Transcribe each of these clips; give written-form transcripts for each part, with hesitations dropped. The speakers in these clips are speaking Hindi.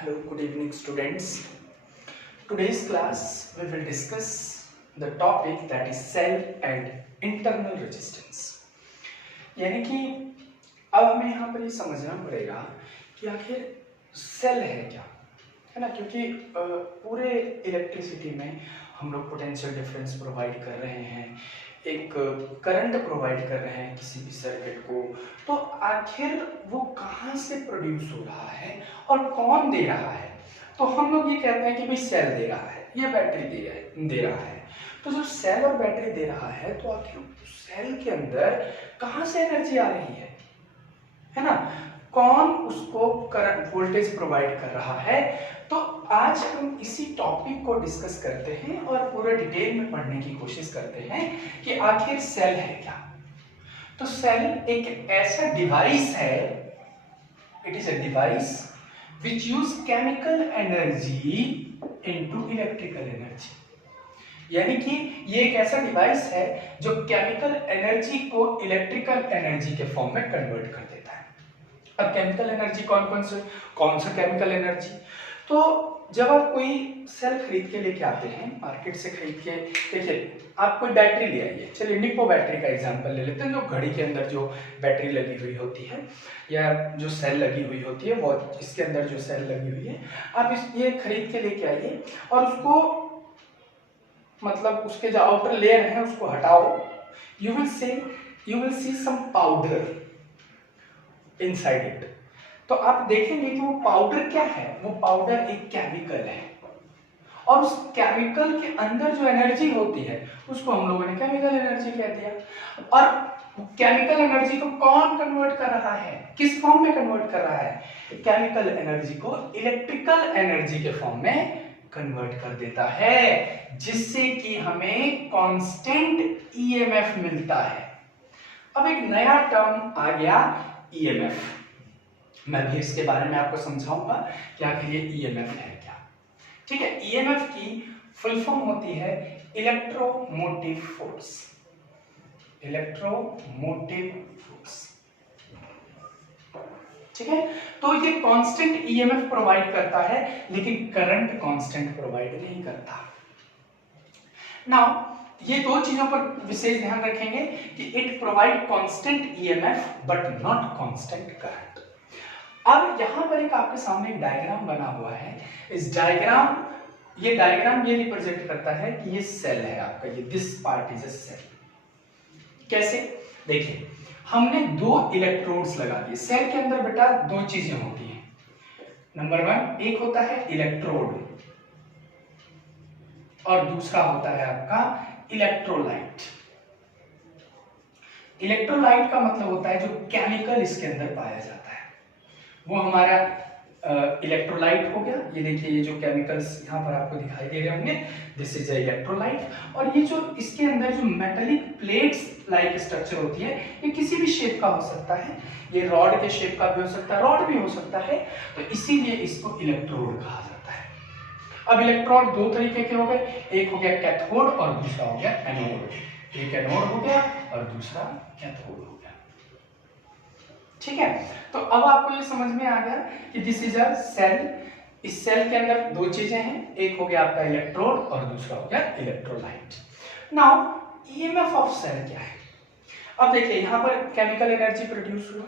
Hello, good evening students. Today's class we will discuss the topic that is cell and internal resistance. यानी कि अब हमें यहाँ पर ये समझना पड़ेगा कि आखिर सेल है क्या, है ना, क्योंकि पूरे इलेक्ट्रिसिटी में हम लोग पोटेंशियल डिफरेंस प्रोवाइड कर रहे हैं, एक करंट प्रोवाइड कर रहे हैं किसी भी सर्किट को, तो आखिर वो कहाँ से प्रोड्यूस हो रहा है और कौन दे रहा है। तो हम लोग ये कहते हैं कि भाई सेल दे रहा है, ये बैटरी दे रहा है। तो जो सेल और बैटरी दे रहा है तो आखिर सेल के अंदर कहाँ से एनर्जी आ रही है ना, कौन उसको करंट वोल्टेज प्रोवाइड कर रहा है। तो आज हम इसी टॉपिक को डिस्कस करते हैं और पूरे डिटेल में पढ़ने की कोशिश करते हैं कि आखिर सेल है क्या। तो सेल एक ऐसा डिवाइस है, it is a device which use chemical energy into electrical energy। यानी कि ये एक ऐसा डिवाइस है जो केमिकल एनर्जी को इलेक्ट्रिकल एनर्जी के फॉर्म में कन्वर्ट कर देता है। अब केमिकल एनर्जी कौन सा केमिकल एनर्जी, तो जब आप कोई सेल खरीद के लेके आते हैं मार्केट से खरीद के, देखिए आप कोई बैटरी ले आइए, चलिए निप्पो बैटरी का एग्जांपल ले लेते हैं, जो घड़ी के अंदर जो बैटरी लगी हुई होती है या जो सेल लगी हुई होती है, वो इसके अंदर जो सेल लगी हुई है, आप ये खरीद के लेके आइए और उसको मतलब उसके जो आउटर लेयर है उसको हटाओ, you will see some powder inside it. तो आप देखेंगे कि वो पाउडर क्या है, वो पाउडर एक केमिकल है और उस केमिकल के अंदर जो एनर्जी होती है उसको हम लोगों ने केमिकल एनर्जी कह दिया। और केमिकल एनर्जी को कौन कन्वर्ट कर रहा है, किस फॉर्म में कन्वर्ट कर रहा है, केमिकल एनर्जी को इलेक्ट्रिकल एनर्जी के फॉर्म में कन्वर्ट कर देता है, जिससे कि हमें कांस्टेंट ईएमएफ मिलता है। अब एक नया टर्म आ गया ईएमएफ, मैं भी इसके बारे में आपको समझाऊंगा कि आखिर ये ईएमएफ है क्या। ठीक है, ईएमएफ की फुल फॉर्म होती है इलेक्ट्रोमोटिव फोर्स। इलेक्ट्रोमोटिव फोर्स, ठीक है। तो ये कांस्टेंट ईएमएफ प्रोवाइड करता है लेकिन करंट कांस्टेंट प्रोवाइड नहीं करता। नाउ ये दो चीजों पर विशेष ध्यान रखेंगे कि it provide constant EMF but not constant current. अब यहां पर एक आपके सामने एक डायग्राम बना हुआ है, इस डायग्राम ये रिप्रेजेंट करता है कि ये सेल है आपका, ये this part is a cell. कैसे, देखिए हमने दो इलेक्ट्रोड्स लगा दिए। सेल के अंदर बेटा दो चीजें होती हैं, नंबर वन एक होता है इलेक्ट्रोड और दूसरा होता है आपका इलेक्ट्रोलाइट। इलेक्ट्रोलाइट का मतलब होता है जो केमिकल इसके अंदर पाया जाता है, वो हमारा इलेक्ट्रोलाइट हो गया। ये देखिए ये जो केमिकल्स यहाँ पर आपको दिखाई दे रहे होंगे, दिस इज इलेक्ट्रोलाइट। और ये जो इसके अंदर जो मेटालिक प्लेट्स लाइक स्ट्रक्चर होती है, ये किसी भी शेप का हो सकता है, ये रॉड के शेप का भी हो सकता है, रॉड भी हो सकता है, तो इसीलिए इसको इलेक्ट्रोड कहा जाता है। अब इलेक्ट्रोड दो तरीके के हो गए, एक हो गया कैथोड और दूसरा हो गया एनोड। एक एनोड हो गया और दूसरा कैथोड हो गया। ठीक है, तो अब आपको ये समझ में आ गया कि दिस इज अ सेल। इस सेल के अंदर दो चीजें हैं, एक हो गया आपका इलेक्ट्रोड और दूसरा हो गया electrolyte. Now EMF of cell क्या है। अब देखिए यहाँ पर केमिकल एनर्जी प्रोड्यूस हुआ,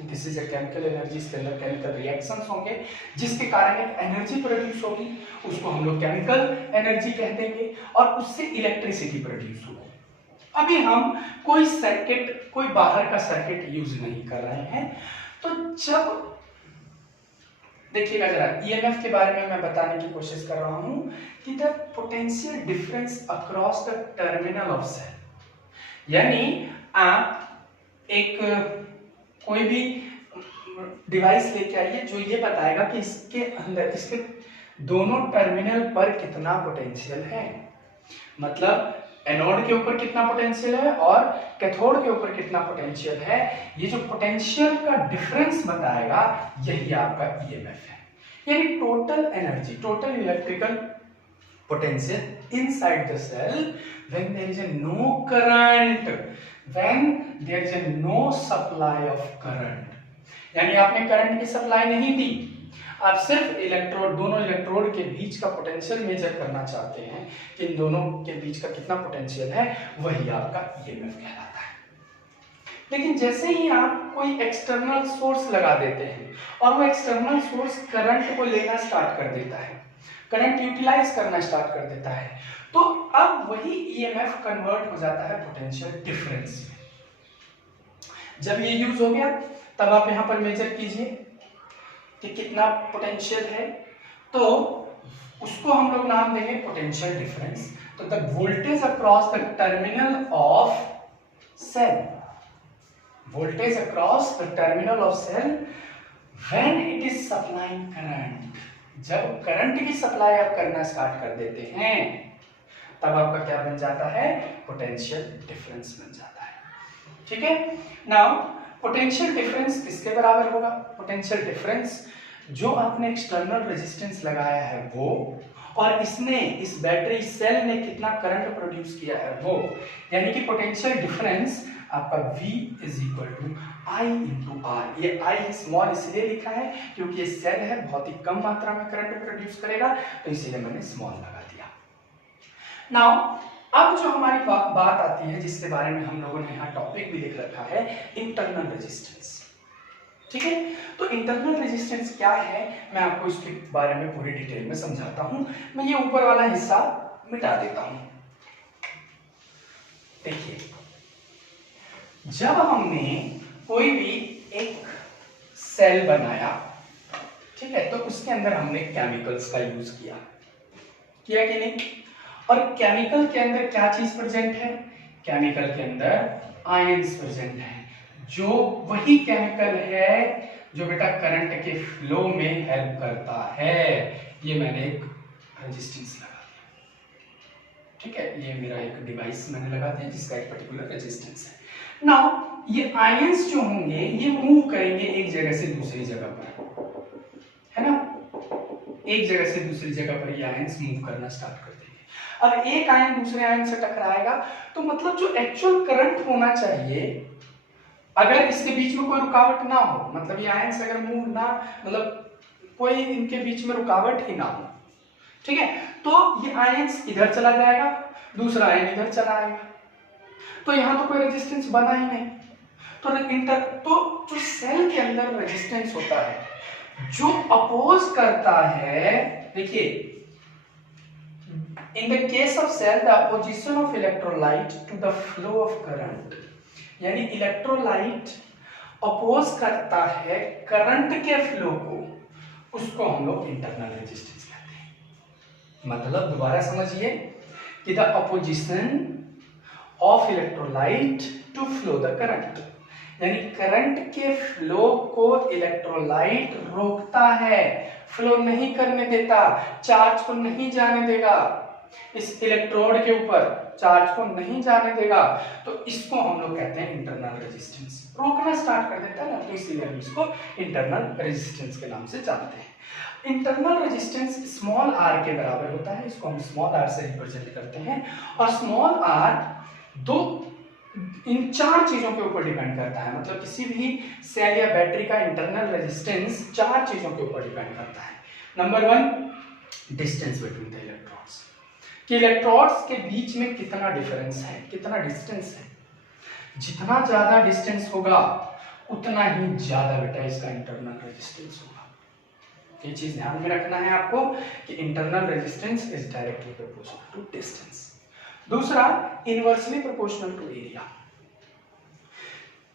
this is a chemical energy, इसके अंदर केमिकल रिएक्शंस होंगे जिसके कारण एक एनर्जी प्रोड्यूस होगी, उसको हम लोग केमिकल एनर्जी कह देंगे और उससे इलेक्ट्रिसिटी प्रोड्यूस होगी। अभी हम कोई सर्किट, कोई बाहर का सर्किट यूज नहीं कर रहे हैं, तो जब देखिएगा जरा ईएमएफ के बारे में मैं बताने की कोशिश कर रहा हूं कि the potential difference across the terminal of cell. यानी आप एक कोई भी डिवाइस लेके आइए जो ये बताएगा कि इसके अंदर, इसके दोनों टर्मिनल पर कितना पोटेंशियल है, मतलब एनोड के ऊपर कितना पोटेंशियल है और कैथोड के ऊपर कितना पोटेंशियल है। ये जो पोटेंशियल का डिफरेंस बताएगा यही आपका ईएमएफ है। यानी total energy, total electrical potential inside the cell when there is no current, when there is no supply of current. यानी आपने करंट की सप्लाई नहीं दी, आप सिर्फ इलेक्ट्रोड, दोनों इलेक्ट्रोड के बीच का पोटेंशियल मेजर करना चाहते हैं कि इन दोनों के बीच का कितना पोटेंशियल है, वही आपका ईएमएफ कहलाता है। लेकिन जैसे ही आप कोई एक्सटर्नल सोर्स लगा देते हैं और वो एक्सटर्नल सोर्स करंट को लेना स्टार्ट कर देता है, करंट यूटिलाइज करना स्टार्ट कर देता है, तो अब वही ईएमएफ कन्वर्ट हो जाता है पोटेंशियल डिफरेंस में। जब ये यूज हो गया तब आप यहां पर मेजर कीजिए कि कितना पोटेंशियल है, तो उसको हम लोग नाम देंगे पोटेंशियल डिफरेंस। तो the voltage across the terminal of cell, voltage across the terminal of cell when it is supplying current, जब करंट की सप्लाई आप करना स्टार्ट कर देते हैं तब आपका क्या बन जाता है, पोटेंशियल डिफरेंस बन जाता है। ठीक है, नाउ पोटेंशियल डिफरेंस किसके बराबर होगा, पोटेंशियल डिफरेंस जो आपने एक्सटर्नल रेजिस्टेंस लगाया है वो, और इसने, इस बैटरी सेल ने कितना करंट प्रोड्यूस किया है वो, यानी कि पोटेंशियल डिफरेंस आपका V is equal to I into R। ये I स्मॉल इसलिए लिखा है क्योंकि ये सेल है, बहुत ही कम मात्रा में करंट प्रोड्यूस करेगा, तो इसीलिए मैंने स्मॉल लगा दिया। नाउ अब जो हमारी बात आती है, जिसके बारे में हम लोगों ने यहाँ टॉपिक भी लिख रखा है, इंटरनल रेजिस्टेंस। ठीक है, तो इंटरनल रेजिस्टेंस क्या है, मैं आपको इसके बारे में पूरी डिटेल में समझाता हूं। मैं ये ऊपर वाला हिस्सा मिटा देता हूं। देखिए, जब हमने कोई भी एक सेल बनाया, ठीक है, तो उसके अंदर हमने केमिकल्स का यूज किया कि नहीं, और केमिकल के अंदर क्या चीज प्रेजेंट है, केमिकल के अंदर आयंस प्रेजेंट है, जो वही केमिकल है जो बेटा करंट के फ्लो में हेल्प करता है। ये मैंने एक रेजिस्टेंस लगा दिया, ठीक है, ये मेरा एक डिवाइस मैंने लगा दिया जिसका एक पर्टिकुलर रेजिस्टेंस है। नाउ ये आयंस जो होंगे ये मूव करेंगे एक जगह से दूसरी जगह पर, है ना, एक जगह से दूसरी जगह पर ये आयंस मूव करना स्टार्ट कर देंगे। अब एक आयन दूसरे आयन से टकराएगा तो मतलब जो एक्चुअल करंट होना चाहिए, अगर इसके बीच में कोई रुकावट ना हो, मतलब ये आयंस अगर मूव ना, मतलब कोई इनके बीच में रुकावट ही ना हो, ठीक है, तो ये आयंस इधर चला जाएगा, दूसरा आयन इधर चला आएगा, तो यहां तो कोई रेजिस्टेंस बना ही नहीं। तो जो सेल के अंदर रेजिस्टेंस होता है जो अपोज करता है, देखिए, in the case of cell the opposition of electrolyte to the flow of current, यानी इलेक्ट्रोलाइट अपोज करता है करंट के फ्लो को, उसको हम लोग इंटरनल रेजिस्टेंस कहते हैं। मतलब दोबारा समझिए कि the opposition of electrolyte to flow the current, यानी करंट के फ्लो को इलेक्ट्रोलाइट रोकता है, फ्लो नहीं करने देता, चार्ज को नहीं जाने देगा, इस इलेक्ट्रोड के ऊपर चार्ज को नहीं जाने देगा, तो इसको हम लोग कहते हैं इंटरनल रेजिस्टेंस। रोकना स्टार्ट कर देता है ना, तो इसीलिए हम इसको इंटरनल रेजिस्टेंस के नाम से जानते हैं। इंटरनल रेजिस्टेंस स्मॉल आर के बराबर होता है, इसको हम स्मॉल आर से रिप्रेजेंट करते हैं, और स्मॉल आर इन चार चीजों के ऊपर डिपेंड करता है। मतलब किसी भी सेल या बैटरी का इंटरनल रेजिस्टेंस चार चीजों के ऊपर डिपेंड करता है। Number 1, distance between the electrons, कि इलेक्ट्रॉन्स के बीच में कितना डिफरेंस है, कितना डिस्टेंस है। जितना ज्यादा डिस्टेंस होगा उतना ही ज्यादा बेटा इसका इंटरनल रेजिस्टेंस होगा। ये चीज ध्यान में रखना है आपको कि internal resistance is directly proportional to distance. दूसरा, इनवर्सली प्रोपोर्शनल टू एरिया।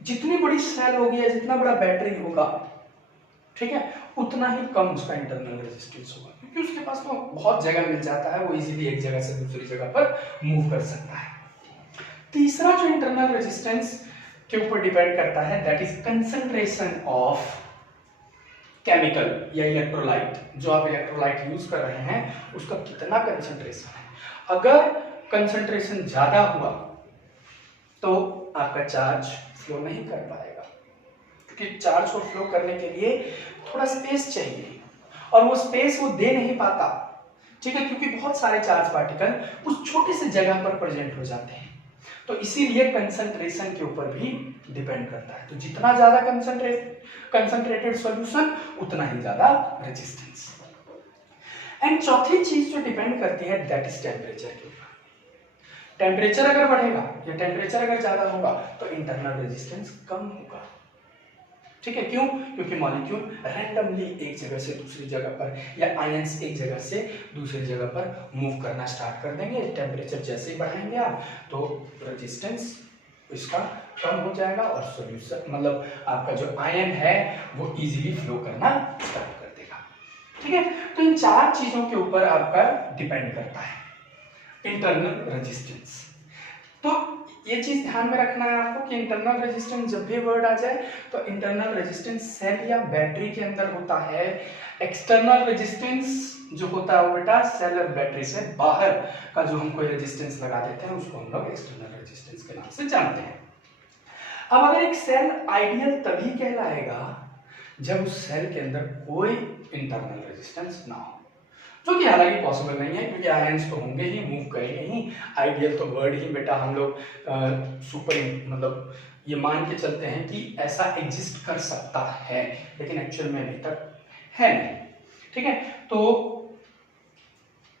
जितनी बड़ी सेल होगी या जितना बड़ा बैटरी होगा, ठीक है, उतना ही कम उसका इंटरनल रेजिस्टेंस होगा, क्योंकि उसके पास तो बहुत जगह मिल जाता है, वो इजीली एक जगह से दूसरी जगह पर मूव कर सकता है। तीसरा जो इंटरनल रेजिस्टेंस के ऊपर डिपेंड करता है, that is concentration of chemical या इलेक्ट्रोलाइट। जो आप इलेक्ट्रोलाइट यूज कर रहे हैं उसका कितना कंसंट्रेशन है। अगर कंसंट्रेशन ज्यादा हुआ तो आपका चार्ज फ्लो नहीं कर पाएगा, क्योंकि चार्ज को फ्लो करने के लिए थोड़ा स्पेस चाहिए, और वो स्पेस वो दे नहीं पाता, ठीक है, क्योंकि बहुत सारे चार्ज पार्टिकल उस छोटे से जगह पर प्रेजेंट हो जाते हैं। तो इसीलिए कंसंट्रेशन के ऊपर भी डिपेंड करता है। तो जितना ज्यादा कंसंट्रेटेड सॉल्यूशन उतना ही ज्यादा रेजिस्टेंस। एंड चौथी चीज जो डिपेंड करती है दैट इज टेम्परेचर के ऊपर। टेम्परेचर अगर बढ़ेगा या टेम्परेचर अगर ज्यादा होगा तो इंटरनल रेजिस्टेंस कम होगा। ठीक है, क्यों? क्योंकि मॉलिक्यूल रैंडमली एक जगह से दूसरी जगह पर या आयंस एक जगह से दूसरी जगह पर मूव करना स्टार्ट कर देंगे। टेम्परेचर जैसे ही बढ़ाएंगे आप तो रेजिस्टेंस इसका कम हो जाएगा और सॉल्यूशन मतलब आपका जो आयन है वो इजीली फ्लो करना स्टार्ट कर देगा। ठीक है, तो इन चार चीजों के ऊपर आपका डिपेंड करता है इंटरनल रेजिस्टेंस। तो ये चीज ध्यान में रखना है आपको कि इंटरनल रेजिस्टेंस जब भी वर्ड आ जाए तो इंटरनल रेजिस्टेंस सेल या बैटरी के अंदर होता है। एक्सटर्नल रेजिस्टेंस जो होता है वो बेटा सेल और बैटरी से बाहर का जो हम कोई रेजिस्टेंस लगा देते हैं उसको हम लोग एक्सटर्नल रेजिस्टेंस के नाम से जानते हैं। अब अगर एक सेल आइडियल तभी कहलाएगा जब उस सेल के अंदर कोई इंटरनल रेजिस्टेंस ना हो, जो कि हालांकि पॉसिबल नहीं है क्योंकि आयंस तो होंगे ही, मूव करेंगे ही। आइडियल तो वर्ड ही बेटा हम लोग सुपर मतलब ये मान के चलते हैं कि ऐसा एग्जिस्ट कर सकता है, लेकिन एक्चुअल में अभी तक है नहीं। ठीक है, तो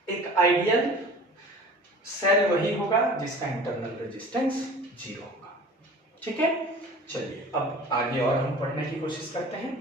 एक आइडियल सेल वही होगा जिसका इंटरनल रेजिस्टेंस 0 होगा। ठीक है, चलिए अब आगे और हम पढ़ने की कोशिश करते हैं।